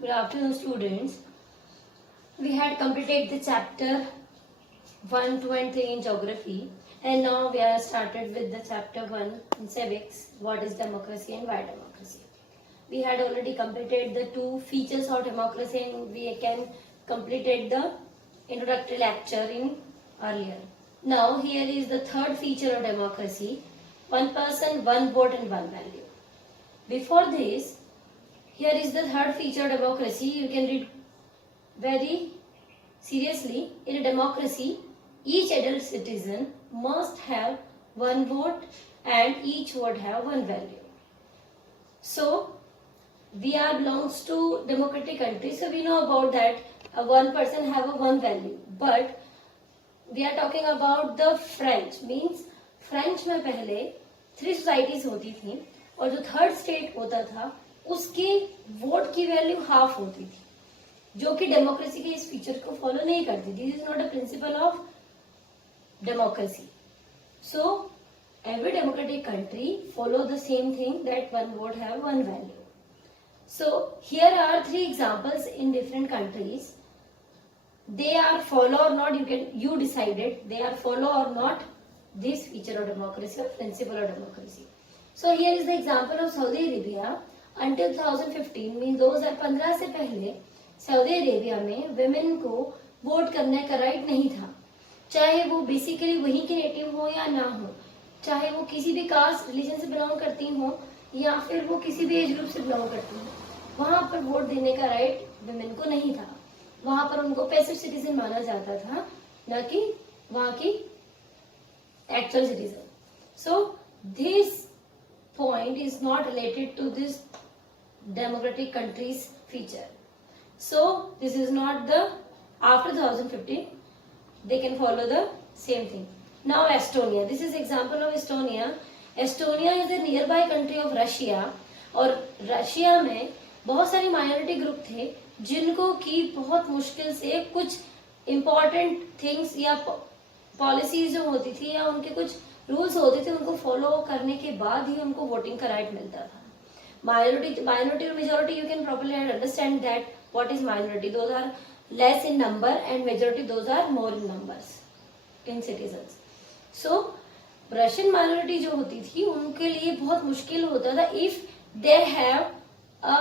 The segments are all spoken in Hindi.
Good afternoon, students. We had completed the chapter 1, 2 and 3 in geography, and now we are started with the chapter 1 in civics, what is democracy and why democracy. We had already completed the two features of democracy and we can completed the introductory lecture in earlier. Now here is the third feature of democracy, one person, one vote and one value. Before this, here is the third feature of democracy. You can read very seriously. In a democracy, each adult citizen must have one vote and each vote have one value. So, we are belongs to democratic country, so we know about that one person have a one value. But we are talking about the French, means French में पहले 3 सोसाइटीज होती थी और जो थर्ड स्टेट होता था उसके वोट की वैल्यू हाफ होती थी, जो कि डेमोक्रेसी के इस फीचर को फॉलो नहीं करती. This is not a principle of democracy. So every democratic country follow the same thing, that one vote have one value. So here are 3 examples in different countries. They are follow or not, you decide it, they are follow or not this feature of democracy or principle of democracy. So here is the example of Saudi Arabia. Until 2015 means 2015 से पहले सऊदी अरेबिया में women को वोट करने का राइट नहीं था, चाहे वो बेसिकली वहीं के नेटिव हो या ना हो, चाहे वो किसी भी कास्ट रिलीजन से बिलोंग करती हो या फिर वो किसी भी एज ग्रुप से बिलोंग करती हो, वहां पर वोट देने का राइट women को नहीं था. वहां पर उनको पैसिव सिटीजन माना जाता था, न कि वहां की actual citizen. So this point is not related to this democratic countries feature. So this is not the after 2015 they can follow the same thing. Now Estonia, this is example of Estonia. Estonia is a nearby country of Russia और रशिया में बहुत सारी माइनॉरिटी ग्रुप थे जिनको की बहुत मुश्किल से कुछ इम्पोर्टेंट थिंग्स या पॉलिसीज जो होती थी या उनके कुछ रूल्स होते थे उनको फॉलो करने के बाद ही उनको वोटिंग का राइट मिलता था. Minority or majority, you can properly understand that what is minority. Those are less in number and majority, those are more in numbers in citizens. So Russian minority जो होती थी उनके लिए बहुत मुश्किल होता था if they have a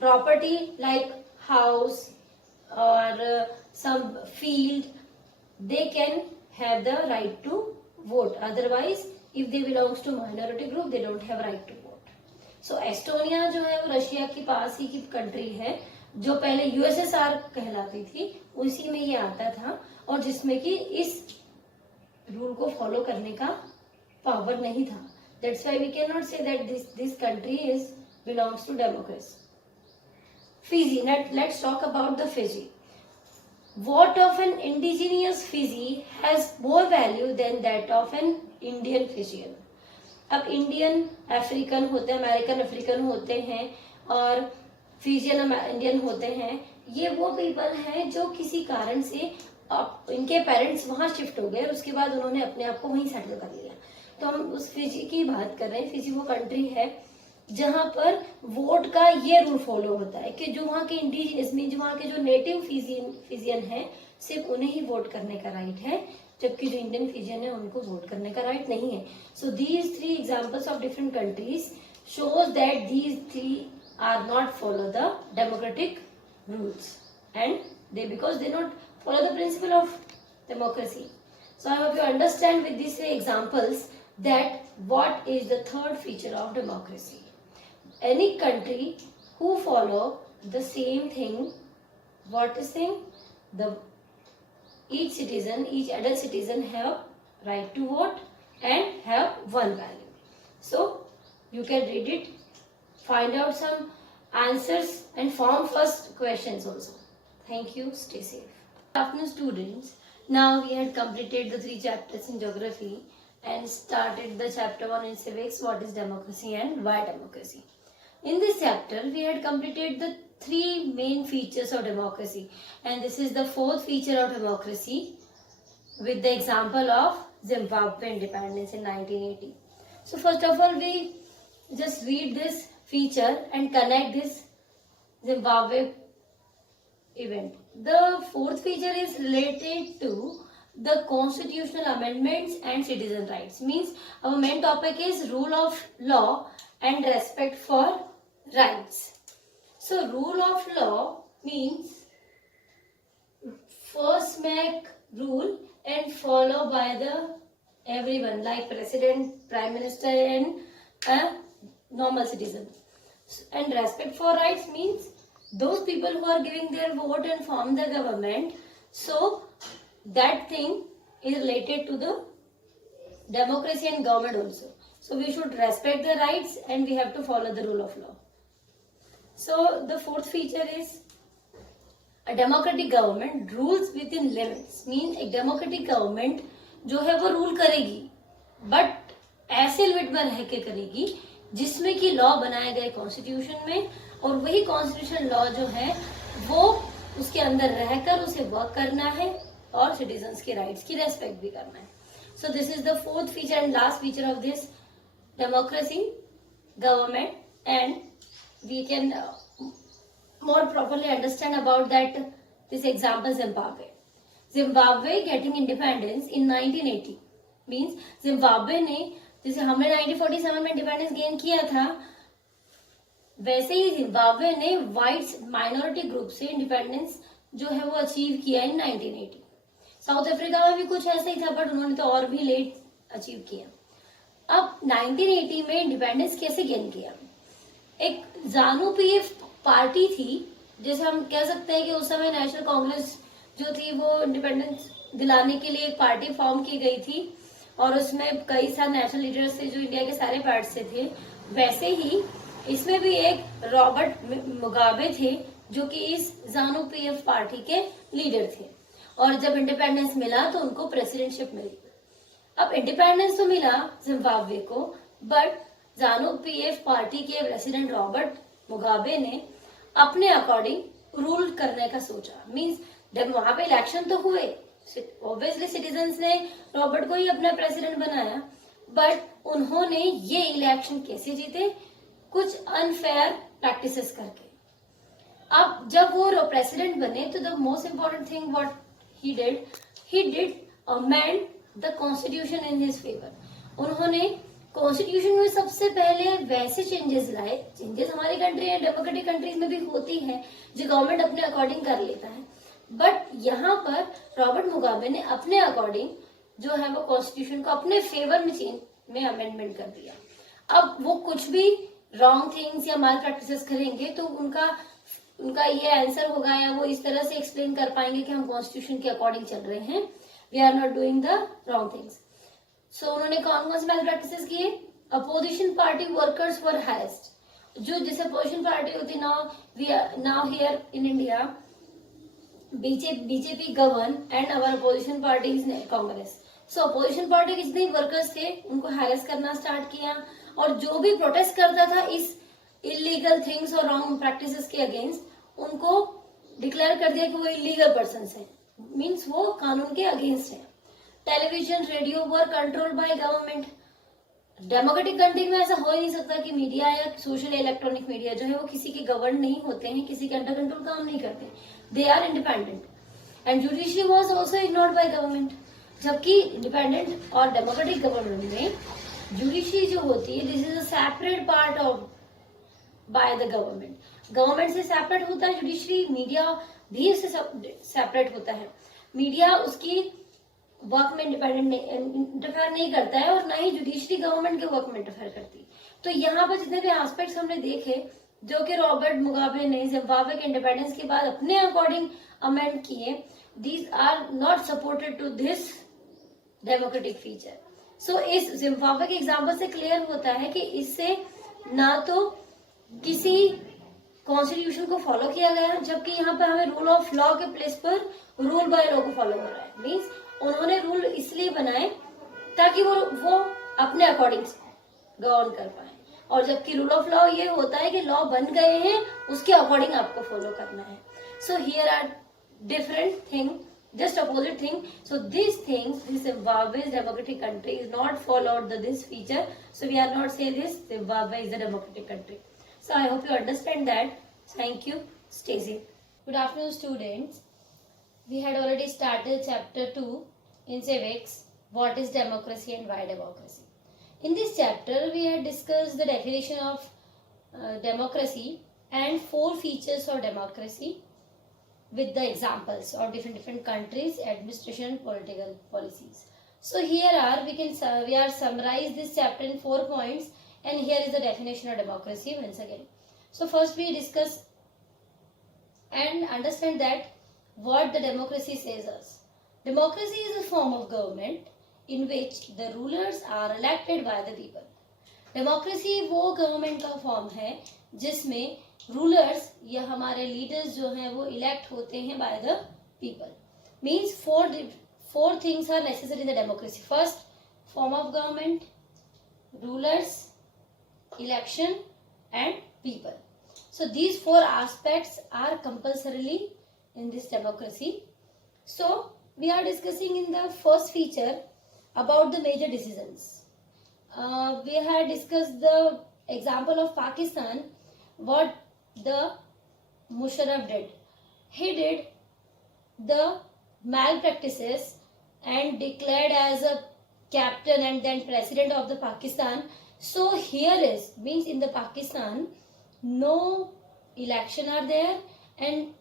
property like house or some field, they can have the right to vote. Otherwise if they belongs to minority group they don't have right to vote. So Estonia जो है वो रशिया के पास ही की कंट्री है जो पहले यूएसएसआर कहलाती थी, उसी में ये आता था और जिसमें कि इस रूल को फॉलो करने का पावर नहीं था. That's why we can not say that this country is belongs to democracy. Fiji, let's talk about the Fiji. Vote of an indigenous Fiji has more value than that of an Indian Fijian. अब इंडियन अफ्रीकन होते हैं, अमेरिकन अफ्रीकन होते हैं और फिजियन इंडियन होते हैं. ये वो पीपल हैं जो किसी कारण से इनके पेरेंट्स वहां शिफ्ट हो गए, उसके बाद उन्होंने अपने आप को वहीं सेटल कर लिया. तो हम उस फिजी की बात कर रहे हैं. फिजी वो कंट्री है जहां पर वोट का ये रूल फॉलो होता है कि जो वहाँ के इंडिजिनियस मीन जो वहाँ के जो नेटिव फिजियन है सिर्फ उन्हें ही वोट करने का राइट है, जबकि जो इंडियन फिजियन है उनको वोट करने का राइट नहीं है. So these 3 examples of different countries shows that these 3 are not follow the democratic rules and they because they not follow the principle of democracy. So I hope you understand with these 3 examples that what is the third feature of democracy. Any country who follow the same thing, what is saying, the each citizen, each adult citizen have right to vote and have one value. So you can read it, find out some answers and form first questions also. Thank you. Stay safe. Good afternoon, students. Now we had completed the 3 chapters in geography and started the chapter 1 in civics, what is democracy and why democracy. In this chapter we had completed the 3 main features of democracy and this is the 4th feature of democracy with the example of Zimbabwe independence in 1980. So first of all we just read this feature and connect this Zimbabwe event. The fourth feature is related to the constitutional amendments and citizen rights. Means our main topic is rule of law and respect for rights. So rule of law means first make rule and follow by the everyone like president, prime minister and a normal citizen. And respect for rights means those people who are giving their vote and form the government. So that thing is related to the democracy and government also. So we should respect the rights and we have to follow the rule of law. So the fourth feature is a democratic government rules within limits. Means एक democratic government जो है वो रूल करेगी बट ऐसे लिमिट में रह के करेगी जिसमें कि लॉ बनाए गए कॉन्स्टिट्यूशन में, और वही कॉन्स्टिट्यूशन लॉ जो है वो उसके अंदर रहकर उसे वर्क करना है और सिटीजन्स के राइट्स की रेस्पेक्ट भी करना है. So this is the fourth feature and last feature of this democracy government, and we can more properly understand about that this example Zimbabwe getting independence in 1980 means Zimbabwe ने जैसे हमने 1947 में इंडिपेंडेंस गेन किया था वैसे ही जिम्बाब्वे ने व्हाइट माइनॉरिटी ग्रुप से इंडिपेंडेंस जो है वो अचीव किया इन 1980. साउथ अफ्रीका में भी कुछ ऐसा ही था बट उन्होंने तो और भी लेट अचीव किया. अब 1980 में इंडिपेंडेंस कैसे गेन किया? एक जानु पीएफ पार्टी थी, जैसे हम कह सकते हैं कि उस समय नेशनल कांग्रेस जो थी वो इंडिपेंडेंस दिलाने के लिए एक पार्टी फॉर्म की गई थी और उसमें कई सारे नेशनल लीडर्स थे जो इंडिया के सारे पार्ट से थे. वैसे ही इसमें भी एक रॉबर्ट मुगाबे थे जो कि इस जानु पीएफ पार्टी के लीडर थे, और जब इंडिपेंडेंस मिला तो उनको प्रेसिडेंटशिप मिली. अब इंडिपेंडेंस तो मिला जिम्बाब्वे को बट जानु पीएफ पार्टी के प्रेसिडेंट रॉबर्ट मुगाबे ने अपने अकॉर्डिंग रूल करने का सोचा. मींस जब वहां पे इलेक्शन तो हुए, ऑब्वियसली सिटीजन्स ने रॉबर्ट को ही अपना प्रेसिडेंट बनाया, बट उन्होंने ये इलेक्शन कैसे जीते? कुछ अनफेयर प्रैक्टिसेस करके. अब जब वो प्रेसिडेंट बने तो the most important thing what he did amend the constitution in his favour. उन्होंने कॉन्स्टिट्यूशन में सबसे पहले वैसे चेंजेस लाए. चेंजेस हमारी कंट्री है, डेमोक्रेटिक कंट्रीज में भी होती है जो गवर्नमेंट अपने अकॉर्डिंग कर लेता है, बट यहाँ पर रॉबर्ट मुगाबे ने अपने अकॉर्डिंग जो है वो कॉन्स्टिट्यूशन को अपने फेवर में चेंज में अमेंडमेंट कर दिया. अब वो कुछ भी रॉन्ग थिंग्स या माल प्रैक्टिसेस करेंगे तो उनका ये आंसर होगा या वो इस तरह से एक्सप्लेन कर पाएंगे कि हम कॉन्स्टिट्यूशन के अकॉर्डिंग चल रहे हैं, we are not doing the wrong things. So उन्होंने कौन कौन से मैल प्रैक्टिसेस किए? Opposition party workers were harassed. जो जैसे अपोजिशन पार्टी होती now here in India BJP govern and our opposition party is Congress. So opposition party के जितने वर्कर्स थे उनको हैरेस करना स्टार्ट किया, और जो भी प्रोटेस्ट करता था इस इलीगल थिंग्स और रॉन्ग प्रैक्टिसेस के अगेंस्ट उनको डिक्लेयर कर दिया कि वो इलीगल पर्सन है. मीन्स वो कानून के अगेंस्ट है. Television radio were controlled by government. Democratic country में ऐसा हो ही नहीं सकता कि मीडिया या सोशल इलेक्ट्रॉनिक मीडिया जो है वो किसी के गवर्न नहीं होते हैं, किसी के अंडर कंट्रोल काम नहीं करते. They are independent. And judiciary was also ignored by government. जबकि इंडिपेंडेंट और डेमोक्रेटिक गवर्नमेंट में जुडिशरी जो होती है this is a separate part of by the government. Government से सेपरेट होता है जुडिशरी. मीडिया भी इससे सेपरेट होता है. मीडिया उसकी वर्क में इंटरफेयर नहीं करता है और ना ही जुडिशरी गवर्नमेंट के वर्क में इंटरफेयर करती. तो यहाँ पर जितने भी एस्पेक्ट्स हमने देखे जो कि रॉबर्ट मुगाबे ने जिम्बाब्वे के इंडिपेंडेंस के बाद अपने अकॉर्डिंग अमेंड किए, these are not supported to this democratic feature. So इस जिम्बाब्वे के एग्जाम्पल से क्लियर होता है कि इससे ना तो किसी कॉन्स्टिट्यूशन को फॉलो किया गया, जबकि यहाँ पर हमें रूल ऑफ लॉ के प्लेस पर रूल बाय लॉ को फॉलो हो रहा है. मीन्स उन्होंने रूल इसलिए बनाए ताकि वो अपने अकॉर्डिंग गवर्न कर पाए, और जबकि रूल ऑफ लॉ ये होता है कि लॉ बन गए हैं उसके अकॉर्डिंग आपको फॉलो करना है. So here are different thing, just opposite thing. So these things, this Zimbabwe is democratic country is not followed this feature. So we are not say this Zimbabwe is a democratic country. So I hope you understand that. Thank you. Stay safe. Good afternoon, students. We had already started chapter 2 in civics. What is democracy and why democracy? In this chapter, we had discussed the definition of democracy and 4 features of democracy with the examples of different countries, administration, and political policies. So here are we are summarize this chapter in 4 points, and here is the definition of democracy once again. So first we discuss and understand that what the democracy says us. Democracy is a form of government in which the rulers are elected by the people. Democracy वो गवर्नमेंट का फॉर्म है जिसमें रूलर्स या हमारे लीडर्स जो हैं वो इलेक्ट होते हैं by the people. Means four things are necessary in the democracy. First, form of government, rulers, election and people. So these 4 aspects are compulsorily in this democracy. So we are discussing in the first feature about the major decisions. We had discussed the example of Pakistan, what the Musharraf did. He did the malpractices and declared as a captain and then president of the Pakistan. So here is, means in the Pakistan, no election are there and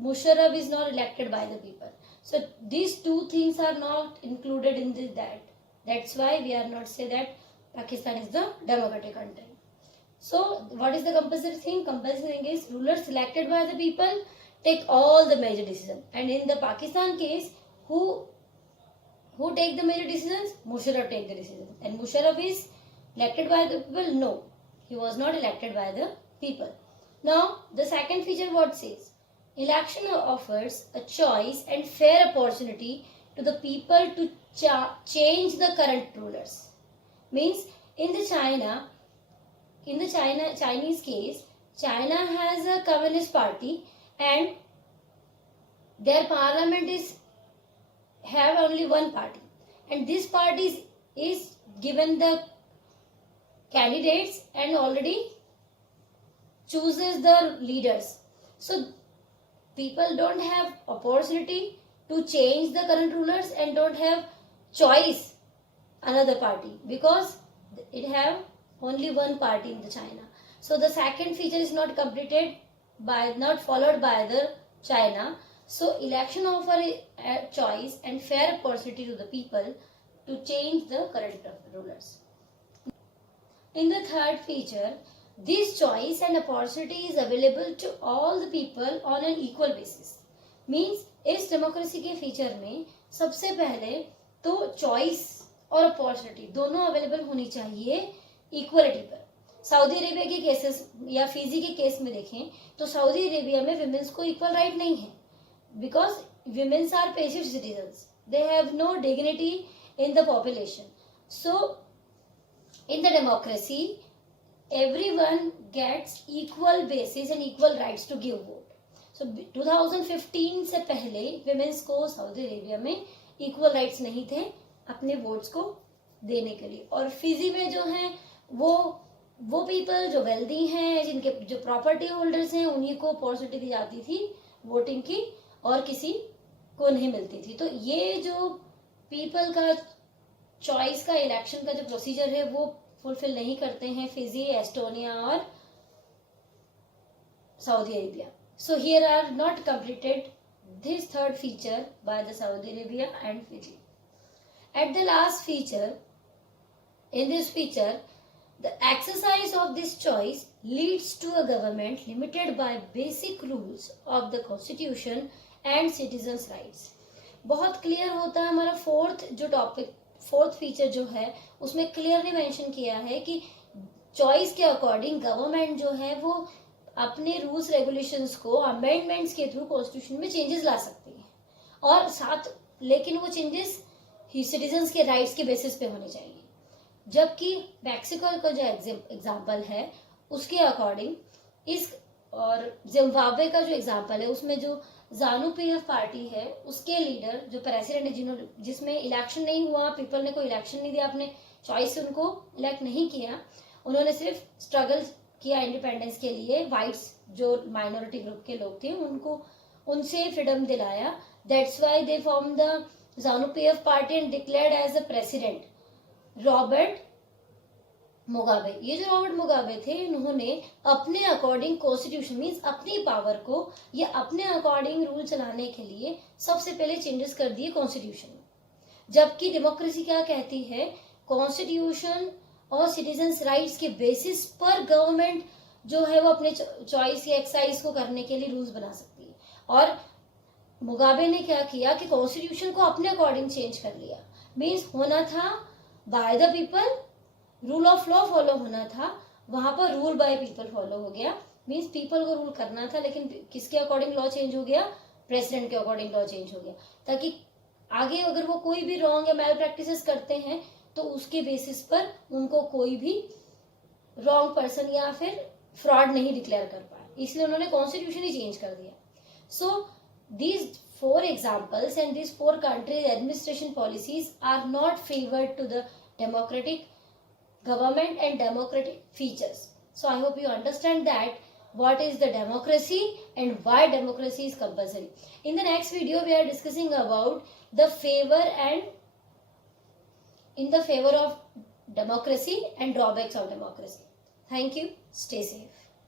Musharraf is not elected by the people. So these 2 things are not included in that. That's why we are not say that Pakistan is the democratic country. So what is the compulsory thing? Compulsory thing is rulers selected by the people take all the major decisions. And in the Pakistan case, who take the major decisions? Musharraf take the decisions. And Musharraf is elected by the people? No, he was not elected by the people. Now the second feature what says? Election offers a choice and fair opportunity to the people to change the current rulers. Means in the Chinese case, China has a communist party and their parliament have only one party, and this party is given the candidates and already chooses the leaders. So people don't have opportunity to change the current rulers and don't have choice another party because it have only one party in the China. So the second feature is not followed by the China. So election offer a choice and fair opportunity to the people to change the current rulers. In the third feature, this choice and opportunity is available to all the people on an equal basis. Means इस डेमोक्रेसी के फीचर में सबसे पहले तो चॉइस और अपॉर्चुनिटी दोनों अवेलेबल होनी चाहिए इक्वलिटी पर. सऊदी अरेबिया के केसेस या फिजी के केस में देखें तो सऊदी अरेबिया में विमेंस को इक्वल राइट नहीं है because women's are passive citizens. They have no dignity in the population. So in the democracy everyone gets equal basis and equal rights to give vote. So 2015 से पहले women's को सऊदी अरेबिया में equal rights नहीं थे अपने वोट्स को देने के लिए. और फिजी में जो हैं वो पीपल जो वेल्दी हैं, जिनके जो प्रॉपर्टी होल्डर्स हैं, उन्हीं को अपॉर्चुनिटी दी जाती थी वोटिंग की और किसी को नहीं मिलती थी. तो ये जो पीपल का चॉइस का इलेक्शन का जो प्रोसीजर है वो फुलफिल नहीं करते हैं फिजी, एस्टोनिया और Saudi Arabia. So here are not completed this third feature by the Saudi Arabia and Fiji. At the last feature, in this feature, the exercise of this choice leads to a government limited by basic rules of the constitution and citizens rights. बहुत क्लियर होता है हमारा फोर्थ फीचर जो है उसमें क्लियरली मेंशन किया है कि चॉइस के अकॉर्डिंग गवर्नमेंट जो है वो अपने रूल्स रेगुलेशंस को अमेंडमेंट्स के थ्रू कॉन्स्टिट्यूशन में चेंजेस ला सकती है और साथ, लेकिन वो चेंजेस सिटीजन्स के राइट्स के बेसिस पे होने चाहिए. जबकि मैक्सिको का जो एग्जाम्पल है उसके अकॉर्डिंग इस और जिम्बाब्वे का जो एग्जाम्पल है उसमें जो जानू पीएफ पार्टी है उसके लीडर जो प्रेसिडेंट है जिसमें इलेक्शन नहीं हुआ, पीपल ने कोई इलेक्शन नहीं दिया, अपने चॉइस से उनको इलेक्ट नहीं किया, उन्होंने सिर्फ स्ट्रगल किया इंडिपेंडेंस के लिए, वाइट्स जो माइनॉरिटी ग्रुप के लोग थे उनको उनसे फ्रीडम दिलाया. That's why they form the ZANU-PF party and declared as the president Robert Mugabe. ये जो रॉबर्ट मुगाबे थे इन्होंने अपने अकॉर्डिंग कॉन्स्टिट्यूशन मीन्स अपनी पावर को या अपने अकॉर्डिंग रूल चलाने के लिए सबसे पहले चेंजेस कर दिए कॉन्स्टिट्यूशन में. जबकि डेमोक्रेसी क्या कहती है, कॉन्स्टिट्यूशन और सिटीजन्स राइट्स के बेसिस पर गवर्नमेंट जो है वो अपने चॉइस या एक्सरसाइज को करने के लिए रूल्स बना सकती है. और मुगाबे ने क्या किया कि कॉन्स्टिट्यूशन को अपने अकॉर्डिंग चेंज कर लिया. मीन्स होना था bye the people, rule of law follow होना था, वहां पर रूल बाय पीपल फॉलो हो गया. मीन्स पीपल को रूल करना था, लेकिन किसके अकॉर्डिंग लॉ चेंज हो गया, प्रेसिडेंट के अकॉर्डिंग लॉ चेंज हो गया, ताकि आगे अगर वो कोई भी रॉन्ग या मैल प्रैक्टिसेस करते हैं तो उसके बेसिस पर उनको कोई भी रॉन्ग पर्सन या फिर फ्रॉड नहीं डिक्लेयर कर पाए. इसलिए उन्होंने कॉन्स्टिट्यूशन ही चेंज कर दिया. सो these 4 examples and these 4 countries administration policies are not favored to the democratic government and democratic features. So I hope you understand that what is the democracy and why democracy is compulsory. In the next video we are discussing about the favor and in the favor of democracy and drawbacks of democracy. Thank you. Stay safe.